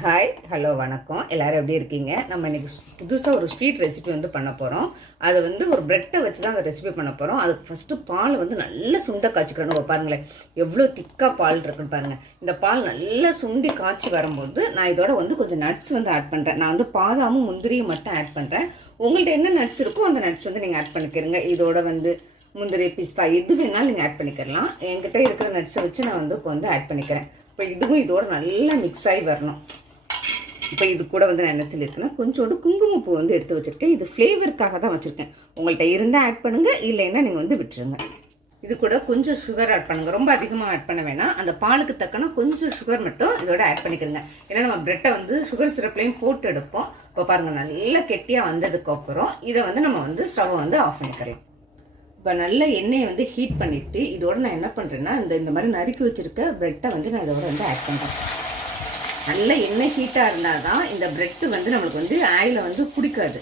Hi hello வணக்கம். எல்லோரும் எப்படி இருக்கீங்க? நம்ம இன்றைக்கி புதுசாக ஒரு ஸ்வீட் ரெசிபி வந்து பண்ண போகிறோம். அது வந்து ஒரு ப்ரெட்டை வச்சு தான் அந்த ரெசிபி பண்ண போகிறோம். அதுக்கு ஃபஸ்ட்டு பால் வந்து நல்லா சுண்டை காய்ச்சிக்கிறோம். பாருங்களேன் எவ்வளோ திக்காக பால் இருக்குன்னு பாருங்கள். இந்த பால் நல்லா சுண்டி காய்ச்சி வரும்போது நான் இதோட வந்து கொஞ்சம் நட்ஸ் வந்து ஆட் பண்ணுறேன். நான் வந்து பாதாமும் முந்திரியும் மட்டும் ஆட் பண்ணுறேன். உங்கள்கிட்ட என்ன நட்ஸ் இருக்கோ அந்த நட்ஸ் வந்து நீங்கள் ஆட் பண்ணிக்கிறீங்க. இதோட வந்து முந்திரி பிஸ்தா எது வேணாலும் நீங்கள் ஆட் பண்ணிக்கிறலாம். என்கிட்ட இருக்கிற நட்ஸை வச்சு நான் வந்து இப்போ வந்து ஆட் பண்ணிக்கிறேன். இப்போ இதுவும் இதோட நல்லா மிக்ஸ் ஆகி வரணும். இப்போ இது கூட வந்து நான் என்ன சொல்லியிருக்கேன்னா கொஞ்சோண்டு குங்குமப்பூ வந்து எடுத்து வச்சுருக்கேன். இது ஃப்ளேவருக்காக தான் வச்சுருக்கேன். உங்கள்கிட்ட இருந்தால் ஆட் பண்ணுங்கள், இல்லைன்னா நீங்கள் வந்து விட்டுருங்க. இது கூட கொஞ்சம் சுகர் ஆட் பண்ணுங்கள். ரொம்ப அதிகமாக ஆட் பண்ண வேணாம். அந்த பாலுக்கு தக்கன கொஞ்சம் சுகர் மட்டும் இதோட ஆட் பண்ணிக்கிறேங்க. ஏன்னா நம்ம பிரெட்டை வந்து சுகர் சிரப்லையும் போட்டு எடுப்போம். இப்போ பாருங்கள் நல்லா கெட்டியாக வந்ததுக்கப்புறம் இதை வந்து நம்ம வந்து ஸ்டவ்வை வந்து ஆஃப் பண்ணிக்கிறோம். இப்போ நல்ல எண்ணெயை வந்து ஹீட் பண்ணிவிட்டு இதோட நான் என்ன பண்ணுறேன்னா இந்த மாதிரி நறுக்கி வச்சுருக்க பிரெட்டை வந்து நான் இதோட வந்து ஆட் பண்ணுறேன். நல்ல எண்ணெய் ஹீட்டாக இருந்தால் தான் இந்த பிரெட்டு வந்து நம்மளுக்கு வந்து ஆயிலை வந்து பிடிக்காது.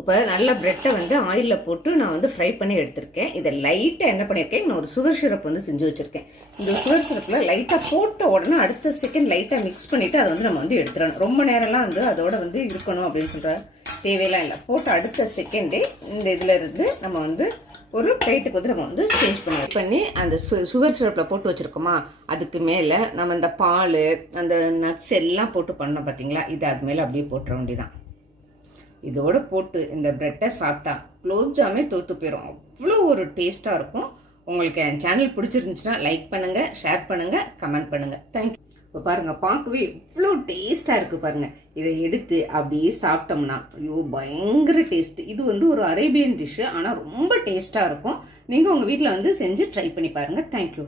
இப்போ நல்ல பிரெட்டை வந்து ஆயிலில் போட்டு நான் வந்து ஃப்ரை பண்ணி எடுத்திருக்கேன். இதை லைட்டாக என்ன பண்ணியிருக்கேன், நான் ஒரு சுகர் சிரப் வந்து செஞ்சு வச்சுருக்கேன். இந்த சுகர் சிரப்பில் லைட்டாக போட்ட உடனே அடுத்த செகண்ட் லைட்டாக மிக்ஸ் பண்ணிவிட்டு அதை வந்து நம்ம வந்து எடுத்துடணும். ரொம்ப நேரம்லாம் வந்து அதோட வந்து இருக்கணும் அப்படின்னு சொல்கிற தேவையெல்லாம் இல்லை. போட்டு அடுத்த செகண்டே இந்த இதில் இருந்து நம்ம வந்து ஒரு பிளேட்டுக்கு வந்து நம்ம வந்து சேஞ்ச் பண்ணி அந்த சுகர் சிரப்பில் போட்டு வச்சுருக்கோமா, அதுக்கு மேலே நம்ம இந்த பால் அந்த நட்ஸ் எல்லாம் போட்டு பண்ணோம் பார்த்தீங்களா, இது அது மேலே அப்படியே போட்டுற வேண்டியதான். இதோட போட்டு இந்த பிரெட்டை சாப்பிட்டா குலோப்ஜாமே தோற்று போயிடும். அவ்வளோ ஒரு டேஸ்ட்டாக இருக்கும். உங்களுக்கு என் சேனல் பிடிச்சிருந்துச்சுன்னா லைக் பண்ணுங்கள், ஷேர் பண்ணுங்கள், கமெண்ட் பண்ணுங்கள். தேங்க்யூ. இப்போ பாருங்கள் பார்க்கவே எவ்வளோ டேஸ்ட்டாக இருக்குது பாருங்கள். இதை எடுத்து அப்படியே சாப்பிட்டோம்னா ஐயோ பயங்கர டேஸ்ட்டு. இது வந்து ஒரு அரேபியன் டிஷ்ஷு, ஆனால் ரொம்ப டேஸ்ட்டாக இருக்கும். நீங்கள் உங்கள் வீட்டில் வந்து செஞ்சு ட்ரை பண்ணி பாருங்கள். தேங்க்யூ.